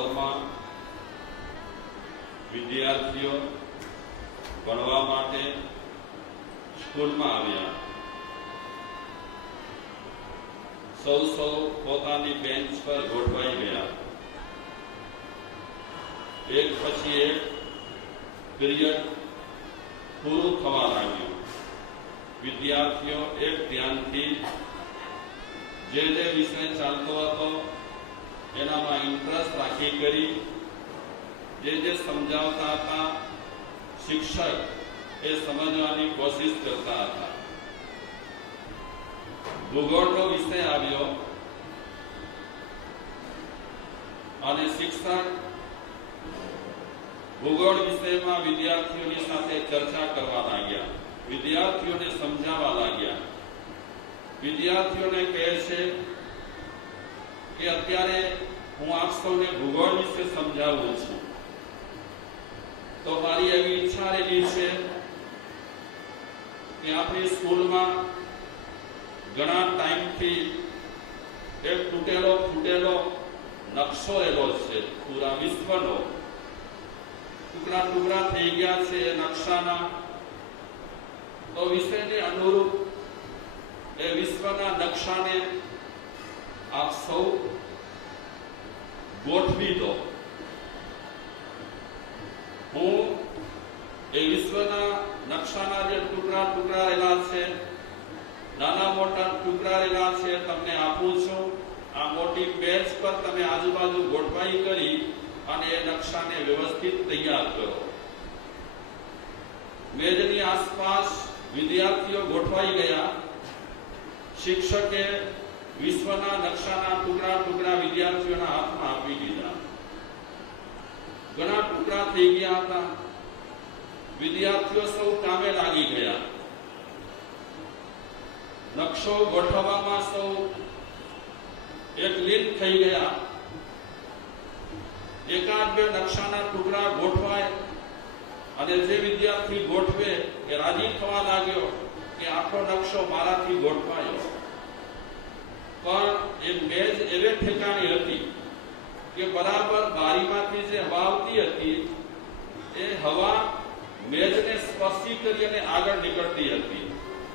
લાહોરમાં વિદ્યાર્થીઓ ભણવા માટે સ્કૂલમાં આવ્યા। સૌ પોતાની બેન્ચ પર ગોઠવાઈ ગયા। એક પછી એક પીરિયડ પૂરું થવા લાગ્યું। વિદ્યાર્થીઓ એક ધ્યાનથી જે વિષય ચાલતો હતો એનામાં ઇન્ટરેસ્ટ રાખી કરી જે સમજાવતા હતા શિક્ષક એ સમજવાની કોશિશ કરતા હતા। ભૂગોળનો વિષય આવ્યો અને શિક્ષક ભૂગોળ વિષયમાં વિદ્યાર્થીઓની સાથે ચર્ચા કરવા લાગ્યા, વિદ્યાર્થીઓને સમજાવવા લાગ્યા। વિદ્યાર્થીઓને કહે છે કે અત્યારે હું આપ સૌને ભૂગોળ વિશે સમજાવું છું, તો મારી એવી ઈચ્છા રહેલી છે કે આપણી સ્કૂલમાં ઘણા ટાઈમથી એક તૂટેલો ફૂટેલો નકશો એલો છે પૂરા વિશ્વનો, ટુકડા ટુકડા થઈ ગયા છે એ નકશાના, તો વિષયને અનુરૂપ એ વિશ્વના નકશાને આપ સૌ ગોઠવી દો। હું એ વિશ્વના નકશાના જે ટુકડા ટુકડા રહેલા છે, નાના મોટા ટુકડા રહેલા છે, તમને આપું છું। આ મોટી બેન્ચ પર તમે આજુબાજુ ગોઠવાઈ કરી અને એ નકશાને વ્યવસ્થિત તૈયાર કરો। મેજની આસપાસ વિદ્યાર્થીઓ ગોઠવાઈ ગયા। શિક્ષકે વિશ્વના નકશાના ટુકડા ટુકડા વિદ્યાર્થીઓના હાથમાં આપી દીધા। ઘણા ટુકડા થઈ ગયા હતા। વિદ્યાર્થીઓ સૌ કામે લાગી ગયા। નકશો ગોઠવવામાં સૌ એક લીન થઈ ગયા। એકાદ બે નકશાના ટુકડા ગોઠવાય અને જે વિદ્યાર્થી ગોઠવે એ રાજી થવા લાગ્યો કે આખો નકશો મારાથી ગોઠવાયો। પણ એ મેજ એવે ઠેકાણી હતી કે બરાબર બારીમાંથી જે હવા આવતી હતી એ હવા મેજને સ્પર્શી કરી અને આગળ નીકળતી હતી।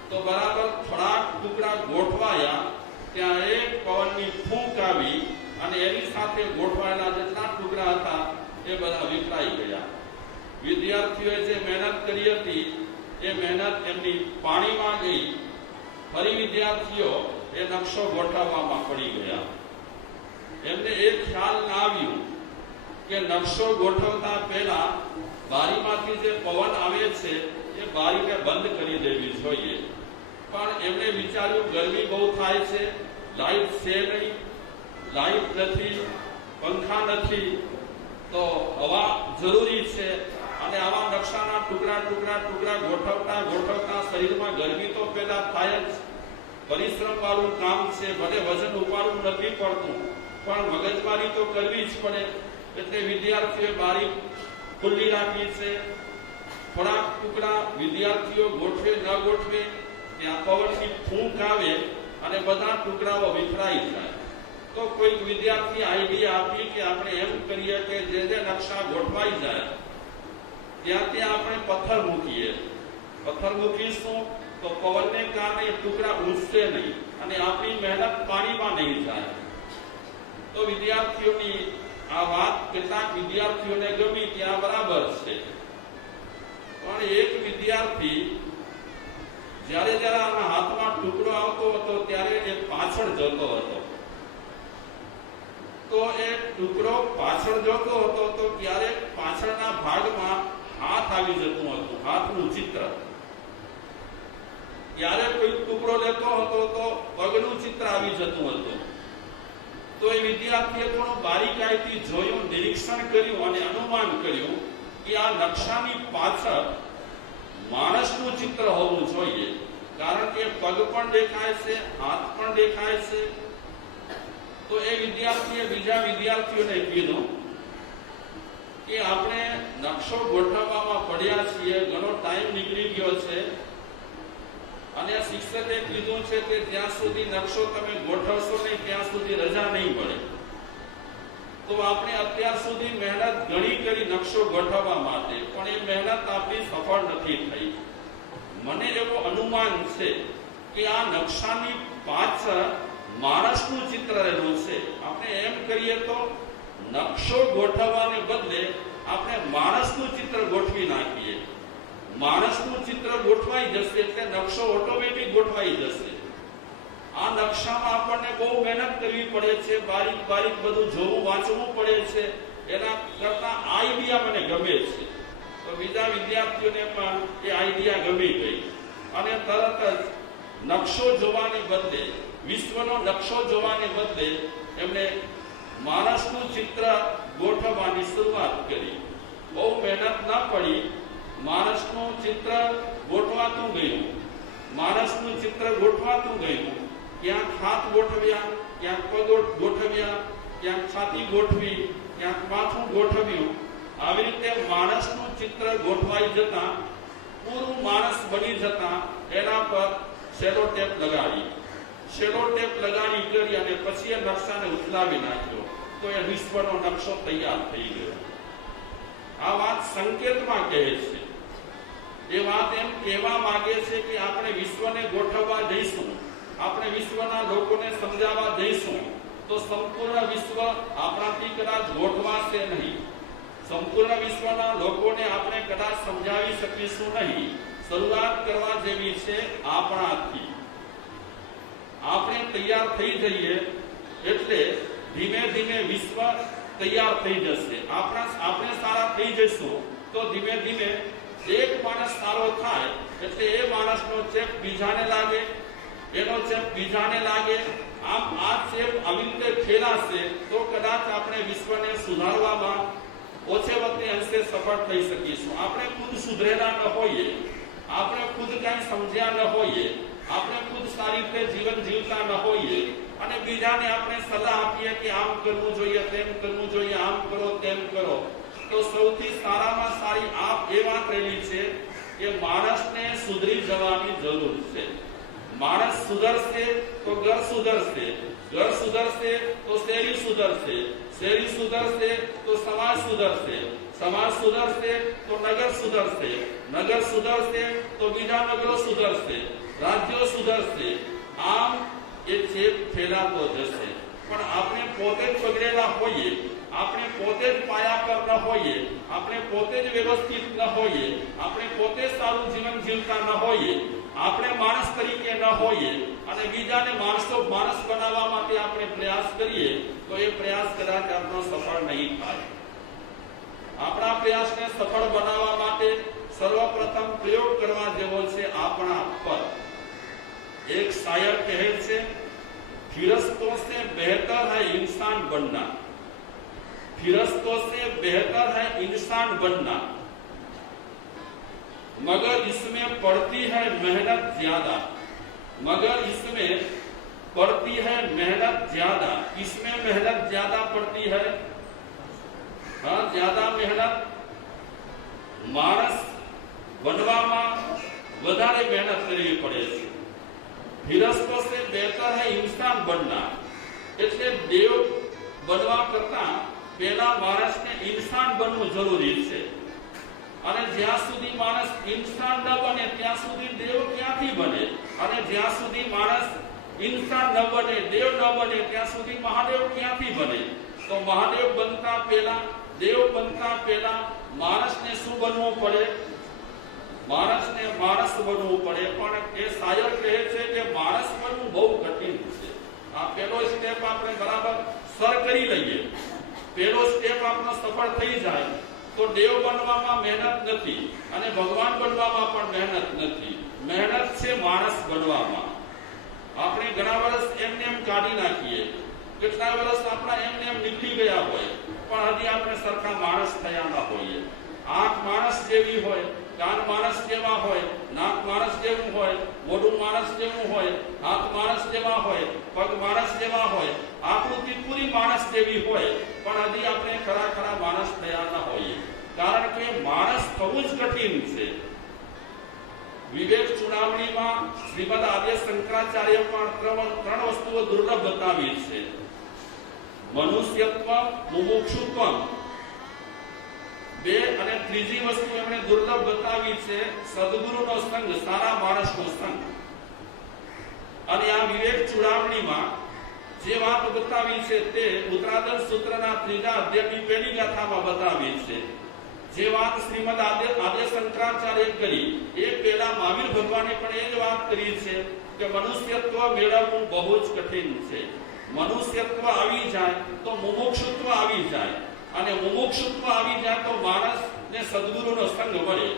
તો બરાબર થોડાક ટુકડા ગોઠવાયા ત્યાં એક પવનની ફૂંક આવી અને એની સાથે ગોઠવાયેલા જેટલા ટુકડા હતા એ બધા વિખરાઈ ગયા। વિદ્યાર્થીઓએ જે મહેનત કરી હતી એ મહેનત એમની પાણીમાં ગઈ। ફરી વિદ્યાર્થીઓ એ નકશો ગોઠવવામાં પડી ગયા। એમને એ ખ્યાલ ના આવ્યું કે નકશો ગોઠવતા પહેલા બારીમાંથી જે પવન આવે છે એ બારીને બંધ કરી દેવી જોઈએ। પણ એમણે વિચાર્યું ગરમી બહુ થાય છે, લાઈટ છે નહીં, લાઈટ નથી, પંખા નથી, તો હવા જરૂરી છે અને આવા નકશાના ટુકડા ટુકડા ટુકડા ગોઠવતા ગોઠવતા શરીરમાં ગરમી તો પેદા થાય જ। પરિશ્રમ વાળું કામ છે, ભલે વજન ઉપાડવું નથી પડતું પણ મગજમારી તો કરવી જ પડે। એટલે વિદ્યાર્થીઓએ બારી ખુલ્લી રાખી છે। થોડાક ટુકડા વિદ્યાર્થીઓ ગોઠવે ન ગોઠવે ત્યાં પવનની ફૂંક આવે અને બધા ટુકડાઓ વિખરાઈ જાય। તો કોઈક વિદ્યાર્થી આઈડિયા આપી કે આપણે એમ કરીએ કે જે નકશા ગોઠવાઈ જાય ત્યાં ત્યાં આપણે પથ્થર મૂકીએ। પથ્થર મૂકીશું તો પવનને કારણે ટુકડા ઉડશે નહીં અને આપણી મહેનત પાણીમાં નહીં જાય। તો વિદ્યાર્થીઓની આ વાત કેટલાક વિદ્યાર્થીઓને ગમી ત્યાં બરાબર છે, પણ એક વિદ્યાર્થી જ્યારે જ્યારે આના હાથમાં ટુકડો આવતો હતો ત્યારે એ પાછળ જતો હતો। તો એ ટુકડો પાછળ જતો હતો તો ક્યારેક પાછળના ભાગમાં હાથ આવી જતું હતું, હાથનું ચિત્ર। ક્યારેક કોઈ ટુકડો લેતો હતો તો પગનું ચિત્ર આવી જતું હતું। તો એ વિદ્યાર્થીએ થોડું બારીકાઈથી જોયું, નિરીક્ષણ કર્યું અને અનુમાન કર્યું કે આ નકશાની પાછળ માણસનું ચિત્ર હોવું જોઈએ, કારણ કે પગ પણ દેખાય છે, હાથ પણ દેખાય છે। તો એ વિદ્યાર્થીએ બીજા વિદ્યાર્થીઓને કીધું કે આપણે નકશો ગોઠવવામાં પડ્યા છીએ, ઘણો ટાઈમ નીકળી ગયો છે અને શિક્ષકે કીધું છે કે જ્યાં સુધી નકશો તમે ગોઠવશો નહીં ત્યાં સુધી રજા નહીં મળે। તો આપણે અત્યાર સુધી મહેનત ઘણી કરી નકશો ગોઠવવા માટે, પણ એ મહેનત આપણી સફળ નથી થઈ. મને એવો અનુમાન છે કે આ નકશાની પાછળ માણસનું ચિત્ર રહેલું છે. આપણે એમ કરીએ તો નકશો ગોઠવવાને બદલે આપણે માણસનું ચિત્ર ગોઠવી નાખીએ. માણસનું ચિત્ર ગોઠવાઈ જશે એટલે નકશો ઓટોમેટિક ગોઠવાઈ જશે. આ નકશામાં આપણને બહુ મહેનત કરવી પડે છે, બારીક બારીક બધું જોવું વાંચવું પડે છે. એના કરતા આઈડિયા મને ગમે છે. તો બીજા વિદ્યાર્થીઓને પણ એ આઈડિયા ગમી ગઈ અને તરત જ નકશો જોવાને બદલે, વિશ્વનો નકશો જોવાને બદલે એમણે માણસનું ચિત્ર ગોઠવવાની શરૂઆત કરી. બહુ મહેનત ના પડી, માણસનું ચિત્ર ગોઠવાતું ગયું. માણસનું ચિત્ર ગોઠવાતું ગયું. ક્યાંક હાથ ગોઠવ્યા, ક્યાંક પગ ગોઠવ્યા, ક્યાંક છાતી ગોઠવી, ક્યાંક માથું ગોઠવ્યું. આવી રીતે માણસનું ચિત્ર ગોઠવાઈ જતા, પૂરું માણસ બની જતા એના પર સેલો ટેપ લગાડી કરી અને પછી એ નકશાને ઉથલાવી નાખ્યો. તો એ વિશ્વનો નકશો તૈયાર થઈ ગયો. આ વાત સંકેતમાં કહે છે. એ વાત એમ કહેવા માંગે છે કે આપણે વિશ્વને ગોઠવવા જઈશું, આપણે વિશ્વના લોકોને સમજાવવા જઈશું તો સંપૂર્ણ વિશ્વ આપણાથી કદાચ ગોઠવાશે નહીં. સંપૂર્ણ વિશ્વના લોકોને આપણે કદાચ સમજાવી શકીશું નહીં. શરૂઆત કરવા જેવી છે આપણાથી. આપણે તૈયાર થઈ જઈએ એટલે ધીમે ધીમે વિશ્વ તૈયાર થઈ જશે. આપણે સારા થઈ જઈશું તો ધીમે ધીમે એક માણસ સારો થાય એટલે એ માણસનો ચેપ બીજાને લાગે, એનો ચેપ બીજાને લાગે. આમ આ ચેપ આવી રીતે ફેલાશે તો કદાચ આપણે વિશ્વને સુધારવામાં ઓછે વખતે અંશે સફળ થઈ શકીશું. આપણે ખુદ સુધરેલા ન હોઈએ, આપણે ખુદ કઈ સમજ્યા ન હોઈએ, આપણે ખુદ સારી રીતે જીવન જીવતા ન હોઈએ અને બીજાને આપણે સલાહ આપીએ કે આમ કરવું જોઈએ, તેમ કરવું જોઈએ, આમ કરો તેમ કરો, તો સૌથી સારામાં સારી આપ એ વાત રહેલી છે કે માણસને સુધરી જવાની જરૂર છે. માણસ સુધરશે તો ઘર સુધરશે, ઘર સુધરશે તો શેરી સુધરશે, શેરી સુધરશે તો સમાજ સુધરશે, સમાજ સુધરશે તો નગર સુધરશે, નગર સુધરશે તો બીજા નગરો સુધરશે, રાજ્યો સુધરશે. આમ એ ચેપ ફેલાતો જશે. પણ આપણે પોતે જ બગડેલા હોઈએ, આપણે પોતે જ પાયા પર ન હોઈએ, આપણે પોતે જ વ્યવસ્થિત ન હોઈએ, આપણે પોતે સારું જીવન જીવતા ન હોઈએ, આપણે માણસ તરીકે ન હોઈએ અને બીજાને માણસ બનાવવા માટે આપણે પ્રયાસ કરીએ તો એ પ્રયાસ કદાચ આપણો સફળ નહીં થાય. આપણા પ્રયાસને સફળ બનાવવા માટે સર્વપ્રથમ પ્રયોગ કરવા જેવો છે આપણા પર. એક શાયર કહે છે, फिरस्तों से बेहतर है इंसान बनना, फिरस्तों से बेहतर है इंसान बनना, मगर इसमें पड़ती है मेहनत ज्यादा, मगर इसमें पड़ती है मेहनत ज्यादा. इसमें मेहनत ज्यादा पड़ती है. हाँ, ज्यादा मेहनत मानस बनवामा વધારે મહેનત કરવી પડે છે. ફિરસ્તો સે બેહતર હૈ ઇન્સાન બનના, એટલે દેવ બનવા કરતા પહેલા માણસને ઇન્સાન બનવું જરૂરી છે. અને જ્યાં સુધી માણસ ઇન્સાન ન બને ત્યાં સુધી દેવ ક્યાંથી બને, અને જ્યાં સુધી માણસ ઇન્સાન ન બને, દેવ ન બને ત્યાં સુધી મહાદેવ ક્યાંથી બને. તો મહાદેવ બનતા પહેલા, દેવ બનતા પહેલા માણસને શું બનવું પડે? માણસને માણસ બનવું પડે. પણ એ શાયર કહે છે કે માણસ બનવું બહુ કઠિન છે. આ પહેલો સ્ટેપ આપણે બરાબર સર કરી લઈએ, પહેલો સ્ટેપ આપણો સફળ થઈ જાય તો દેવ બનવામાં મહેનત નથી અને ભગવાન બનવામાં પણ મહેનત નથી. મહેનત છે માણસ બનવામાં. આપણે ઘણા વર્ષ એમને એમ કાઢી નાખીએ, કેટલા વર્ષ આપણા એમને એમ નીકળી ગયા હોય પણ હજી આપણે સરખા માણસ થયા ના હોઈએ. આંખ માણસ જેવી હોય, કાન માણસ જેવા હોય, નાક માણસ જેવું હોય, મોઢું માણસ જેવું હોય, હાથ માણસ જેવા હોય, પગ માણસ જેવા હોય, આકૃતિ પૂરી માણસ જેવી હોય પણ હજી આપણે ખરા માણસ થયા ના હોઈએ. કારણ કે માણસ થવું જ કઠિન છે. વિવેક ચુડામણીમાં શ્રીમદ આદ્ય શંકરાચાર્ય પણ ત્રણ વસ્તુઓ દુર્લભ બતાવી છે. મનુષ્યત્વ, મુમુક્ષુત્વ, બે અને ત્રીજી વસ્તુ એમણે દુર્લભ બતાવી છે સદગુરુનો સંગ, સારા માણસનો સંગ. અને આ વિવેક ચૂડામણીમાં જે વાત બતાવી છે તે ઉત્તરાદન સૂત્રના 3 અધ્યાયની પહેલી ગાથામાં બતાવી છે. જે વાત શ્રીમદ આદ્ય શંકરાચાર્ય કરી એ પહેલા મહાવીર ભગવાને પણ એ જ વાત કરી છે કે મનુષ્યત્વ મેળવવું બહુ જ કઠિન છે. મનુષ્યત્વ આવી જાય તો મુમુક્ષુત્વ આવી જાય, અને મુમુક્ષુત્વ આવી જાય તો માણસને સદગુરુનો સંગ મળે.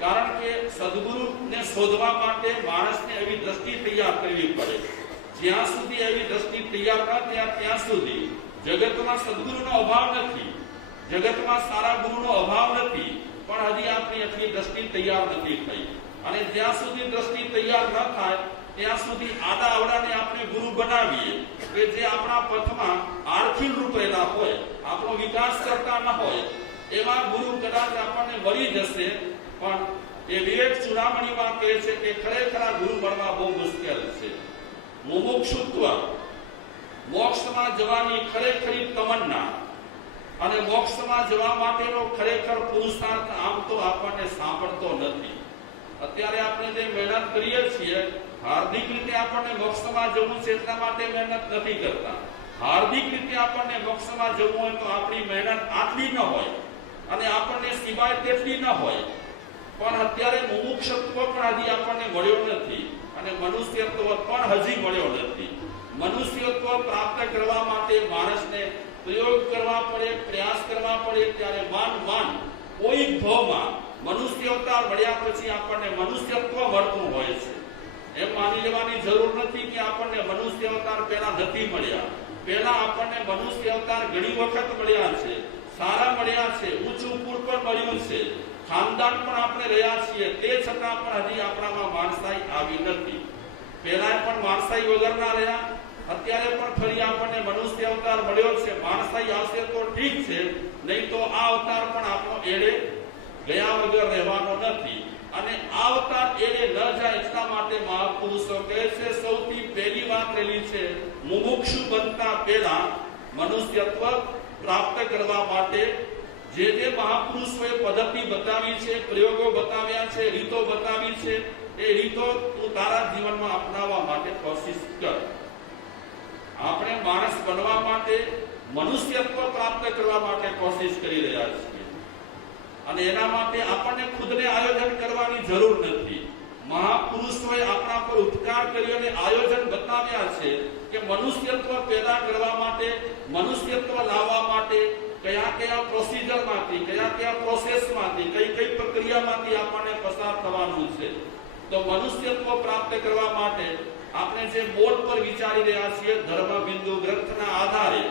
કારણ કે સદગુરુને શોધવા માટે માણસને એવી દ્રષ્ટિ તૈયાર કરવી પડે. જ્યાં સુધી એવી દ્રષ્ટિ તૈયાર ન થાય ત્યાં સુધી જગતમાં સદગુરુનો અભાવ નથી, જગતમાં સારા ગુરુનો અભાવ નથી, પણ હજી આપણી એટલી દ્રષ્ટિ તૈયાર નથી થઈ. અને જ્યાં સુધી દ્રષ્ટિ તૈયાર ન થાય ત્યાં સુધી આડા અવડાને આપણે ગુરુ બનાવીએ કે જે આપણા પથમાં આર્થિક રૂપેલા હોય, આપણો વિકાસ કરતા ન હોય, એવા ગુરુ કદાચ આપણને મળી જશે. પણ એ વિવેક ચૂડામણીમાં કહે છે કે ખરેખર ગુરુ મળવા બહુ મુશ્કેલ છે. મુમુક્ષુત્વ, મોક્ષમાં જવાની ખરેખરી તમન્ના અને મોક્ષમાં જવા માટેનો ખરેખર પુરુષાર્થ આમ તો આપણને સાંભળતો નથી. અત્યારે આપણે જે મહેનત કરીએ છીએ, હાર્દિક રીતે આપણને મોક્ષમાં જવું છે એટલા માટે મહેનત નથી કરતા. હાર્દિક રીતે આપણને મોક્ષમાં જવું હોય તો આપણી મહેનત આટલી ન હોય અને આપણને સિવાય તેટલી ન હોય. પણ અત્યારે મુમુક્ષત્વ પણ હજી આપણને મળ્યો નથી અને મનુષ્યત્વ પણ હજી મળ્યો નથી. મનુષ્યત્વ પ્રાપ્ત કરવા માટે માણસને પ્રયોગ કરવા પડે, પ્રયાસ કરવા પડે. ત્યારે માન કોઈ ભાવમાં મનુષ્ય અવતાર મળ્યા પછી આપણને મનુષ્યત્વ મળતું હોય છે. એમ માની લેવાની જરૂર નથી કે આપણને મનુષ્ય અવતાર પહેલા નથી મળ્યા. પહેલા આપણને મનુષ્ય અવતાર ઘણી વખત મળ્યા છે, સારા મળ્યા છે, ઊંચું કુળ પણ મળ્યું છે, ખાનદાન પણ આપણે રહ્યા છીએ. તે છતાં પણ હજી આપણામાં માણસાઈ આવી નથી. પહેલા પણ માણસાઈ વગરના રહ્યા, અત્યારે પણ ફરી આપણને મનુષ્ય અવતાર મળ્યો છે. માણસાઈ આવશે તો ઠીક છે, નહીં તો આ અવતાર પણ આપણો એડે ગયા વગર રહેવાનો નથી. અને આ અવતાર એડે ન જાય એટલા માટે મહાપુરુષો કહે છે સૌથી પહેલી વાત રહેલી છે મુમુક્ષુ બનતા પહેલા મનુષ્યત્વ પ્રાપ્ત કરવા માટે જે મહાપુરુષોએ પદ્ધતિ બતાવી છે, પ્રયોગો બતાવ્યા છે, રીતો બતાવી છે, એ રીતો તું તારા જીવનમાં અપનાવવા માટે કોશિશ કર. આપણે માણસ બનવા માટે, મનુષ્યત્વ પ્રાપ્ત કરવા માટે કોશિશ કરી રહ્યા છીએ અને એના માટે આપણને ખુદને આયોજન કરવાની જરૂર નથી. મહાપુરુષોએ આપણા પર ઉપકાર કર્યો અને આયોજન બતાવ્યા છે કે મનુષ્યત્વ પેદા કરવા માટે, મનુષ્યત્વ લાવવા માટે કયા કયા પ્રોસિજરમાંથી, કયા કયા પ્રોસેસમાંથી, કઈ પ્રક્રિયામાંથી આપણને પસાર થવાનું છે. તો મનુષ્યત્વ પ્રાપ્ત કરવા માટે આપણે જે બોર્ડ પર વિચારી રહ્યા છીએ ધર્મબિંદુ ગ્રંથના આધારે,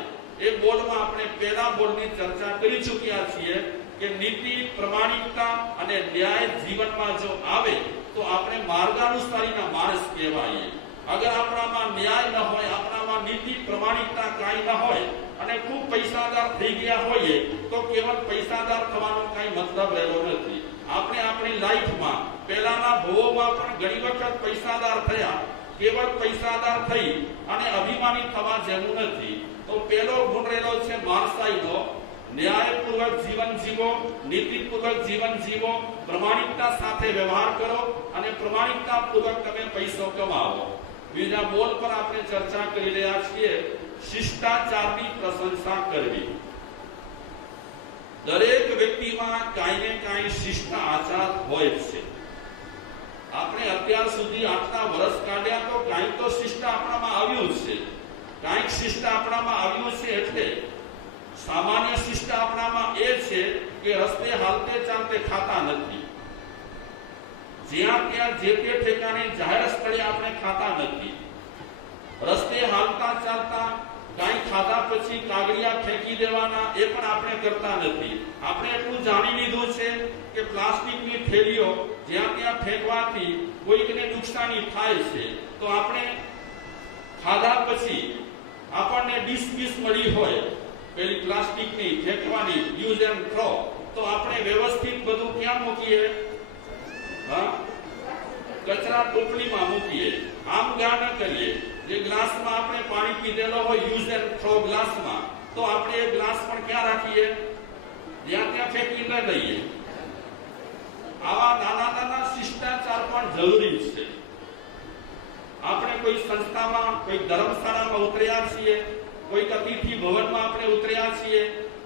એ બોર્ડમાં આપણે પહેલા બોર્ડની ચર્ચા કરી ચૂક્યા છીએ કે નીતિ, પ્રમાણિકતા અને ન્યાય જીવનમાં જો આવે તો આપણે માર્ગાનુસારીના માણસ કહેવાય. અગર આપણામાં ન્યાય ન હોય, આપણામાં નીતિ, પ્રમાણિકતા કાંઈ ન હોય અને ખૂબ પૈસાદાર થઈ ગયા હોઈએ તો કેવળ પૈસાદાર થવાનો કાંઈ મતલબ રહેલો નથી. આપણે આપણી લાઈફમાં પહેલાના ભવોમાં પણ ઘણી વખત પૈસાદાર થયા, કેવળ પૈસાદાર થઈ અને અભિમાની થવા જેવું નથી. તો પહેલો ગુણ રહેલો છે માણસાઈનો. ન્યાયપૂર્વક જીવન જીવો, નીતિપૂર્વક જીવન જીવો, પ્રમાણિકતા સાથે વ્યવહાર કરો અને પ્રમાણિકતા પૂર્વક તમે પૈસો કમાવો. બીજા બોલ પર આપણે ચર્ચા કરી રહ્યા છીએ શિષ્ટાચારની પ્રશંસા કરવી. દરેક વ્યક્તિમાં કાંઈ ને કાંઈ શિષ્ટ આચાર હોય છે. આપણે અત્યાર સુધી આટલા વર્ષ કાઢ્યા તો કાંઈક તો શિષ્ટ આપણામાં આવ્યું છે, કાંઈક શિષ્ટ આપણામાં આવ્યું છે. એટલે સામાન્ય શિષ્ટ આપણામાં એ છે કે રસ્તે હાલતે ચાલતે ખાતા નથી, જ્યાં ત્યાં જે તે ઠેકાણે જાહેર સ્થળે આપણે ખાતા નથી. રસ્તે હાલતા ચાલતા કાંઈ ખાધા પછી કાગળિયા ફેંકી દેવાના એ પણ આપણે કરતા નથી. આપણે એટલું જાણી લીધું છે કે પ્લાસ્ટિકની થેલીઓ જ્યાં ત્યાં ફેંકવાથી કોઈકને નુકસાની થાય છે. તો આપણે ખાધા પછી આપણને ડીશ મળી હોય પેલી પ્લાસ્ટિકની ફેંકવાની, યુઝ એન્ડ થ્રો, તો આપણે વ્યવસ્થિત બધું ક્યાં મૂકીએ? કચરા ટોપલીમાં મૂકીએ. આમ ગા ન કરીએ. જે ગ્લાસમાં આપણે પાણી પીધેલો હોય યુઝ એન્ડ થ્રો ગ્લાસમાં, તો આપણે એ ગ્લાસ પણ ક્યાં રાખીએ? જ્યાં ત્યાં ફેંકી ન દઈએ. આવા નાના નાના શિષ્ટાચાર પણ જરૂરી છે. આપણે કોઈ સંસ્થામાં, કોઈ ધર્મશાળામાં ઉતર્યા છીએ, કોઈ અતિથિ ભવનમાં આપણે ઉતર્યા છીએ,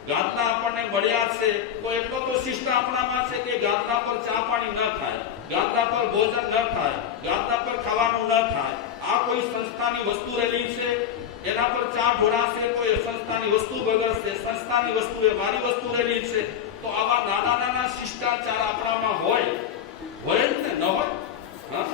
ગાદલા આપણને મળ્યા છે, તો એટલો તો શિષ્ટ આપણામાં છે કે ગાદલા પર ચા પાણી ન થાય, ગાદલા પર ભોજન ન થાય, ગાદલા પર ખાવાનું ન થાય. આ કોઈ સંસ્થાની વસ્તુ રહેલી છે, એના પર ચા ઢોળાશે તો એ સંસ્થાની વસ્તુ બગડશે, સંસ્થાની વસ્તુ એ મારી વસ્તુ રહેલી છે. તો આવા નાના નાના શિષ્ટાચાર આપણામાં હોય જ ને, ન હોય? હા,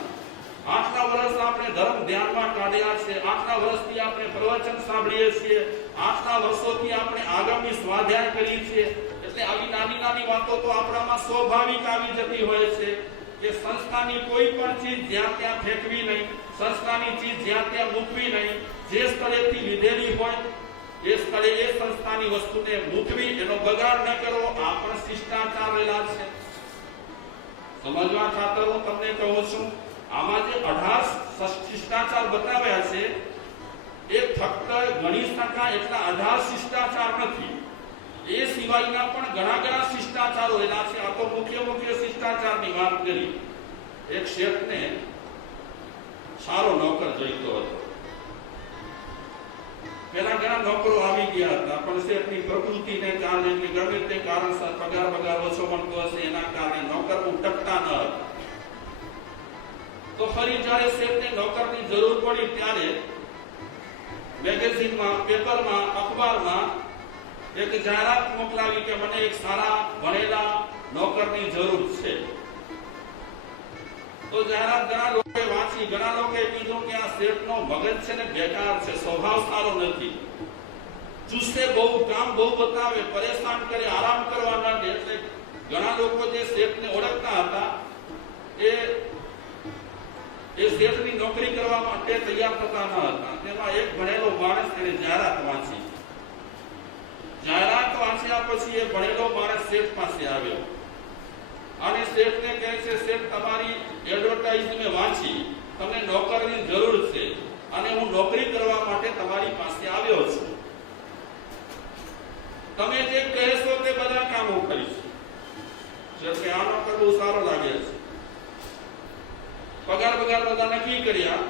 આટલા વર્ષ આપણે ધર્મ ધ્યાનમાં કાઢ્યા છે, આટલા વર્ષથી આપણે પ્રવચન સાંભળીએ છીએ, આટલા વર્ષોથી આપણે આગામી સ્વાધ્યાય કરી છે. એટલે આવી નાની નાની વાતો તો આપણામાં સ્વાભાવિક આવી જતી હોય છે કે સંસ્થાની કોઈ પણ ચીજ જ્યાં ત્યાં ફેંકવી નહીં, સંસ્થાની ચીજ જ્યાં ત્યાં મૂકવી નહીં. જે સ્થળેથી લીધેલી હોય એ સ્થળે એ સંસ્થાની વસ્તુને મૂકવી, એનો બગાડ ન કરવો, આ પણ શિષ્ટાચાર રહેલા છે. સમજવા ખાતર હું તમને કહું છું, આમાં જે 18 શિષ્ટાચાર બતાવ્યા છે એ ફક્ત ગણી શકાય એટલા 18 શિષ્ટાચાર નથી. એ સિવાયના પણ ઘણા ઘણા શિષ્ટાચારો રહેલા છે. આ તો મુખ્ય મુખ્ય શિષ્ટાચારની વાત કરી. એક શેઠને સારો નોકર જોઈતો હતો. પેલા ઘણા નોકરો આવી ગયા હતા, પણ શેઠની પ્રકૃતિને કારણે કે ગમે તે કારણસર પગાર ઓછો મળતો હશે, એના કારણે નોકર ટકતા ન હતા. તો ફરી જ્યારે શેઠને નોકરની જરૂર પડી ત્યારે મેગેઝિનમાં, પેપરમાં, અખબારમાં એક જાહેરાત મોકલાવી કે મને એક સારા ભણેલા નોકરની જરૂર છે. તો જાહેરાત ઘણા લોકોએ વાંચી, ઘણા લોકોએ કીધું કે આ શેઠનો મગજ છે ને બેકાર છે, સ્વભાવ સારો નથી, ચૂસે બહુ, કામ બહુ બતાવે, પરેશાન કરે, આરામ કરવા ન દે. એટલે ઘણા લોકો જે શેઠને ઓળખતા હતા એ શેઠની નોકરી કરવા માટે તૈયાર થતા ન હતા. તેમાં એક ભણેલો માણસ એને જાહેરાત વાંચી. જાહેરાત વાંચ્યા પછી એ ભણેલો માણસ શેઠ પાસે આવ્યો અને શેઠને કહે છે, શેઠ તમારી એડવર્ટાઇઝ મેં વાંચી, તમને નોકરની જરૂર છે અને હું નોકરી કરવા માટે તમારી પાસે આવ્યો છું. તમે જે કહેશો તે બધા કામો કરીશ. શેઠ કે આ નોકર બહુ સારો લાગે છે. પગાર બધા નક્કી કર્યા,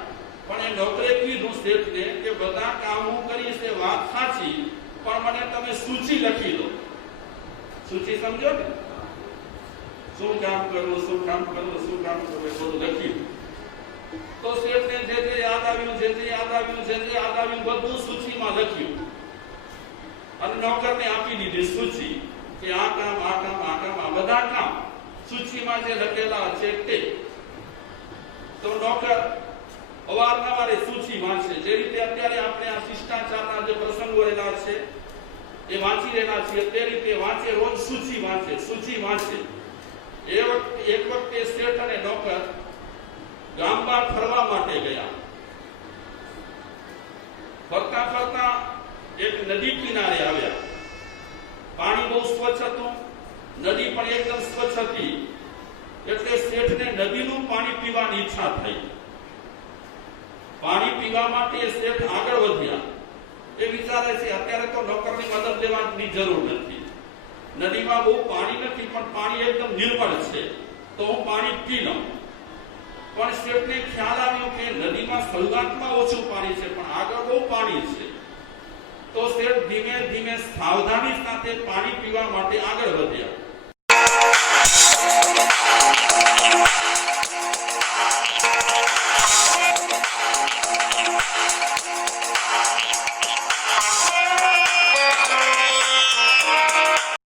પણ એ નોકરે કીધું શેઠને કે બધા કામ હું કરીશ એ વાત સાચી, પણ મને તમે સૂચિ લખી દો. સૂચિ સમજો ને? શું કામ કરવું, શું કામ કરવું, શું કામ કરવું, બધું લખ્યું. તો શેઠને જે યાદ આવ્યું, જે યાદ આવ્યું બધું સૂચિમાં લખ્યું અને નોકરને આપી દીધી સૂચિ કે આ કામ, આ કામ, આ કામ, આ બધા કામ સૂચિમાં જે લખેલા છે તે. તો નોકર અવારનવાર સૂચિ વાંચે. જે રીતે અત્યારે આપણે આ શિષ્ટાચારના જે પ્રસંગો રહેલા છે એ વાંચી રહેલા છીએ, તે રીતે વાંચે, રોજ સૂચિ વાંચે. એક વખતે શેઠ અને નોકર ગામ બહાર ફરવા માટે ગયા. ફરતા ફરતા એક નદી કિનારે આવ્યા. પાણી બહુ સ્વચ્છ હતું, નદી પણ એકદમ સ્વચ્છ હતી. એટલે શેઠને નદીનું પાણી પીવાની ઈચ્છા થઈ. પાણી પીવા માટે શેઠ આગળ વધ્યા. એ વિચારે છે અત્યારે તો નોકરની મદદ લેવાની જરૂર નથી, નદીમાં બહુ પાણી નથી, પણ પાણી એકદમ નિર્મળ છે, તો હું પાણી પી લઉં. પણ શેઠને ખ્યાલ આવ્યો કે નદીમાં શરૂઆતમાં ઓછું પાણી છે, પણ આગળ બહુ પાણી છે. તો શેઠ ધીમે ધીમે સાવધાની સાથે પાણી પીવા માટે આગળ વધ્યા.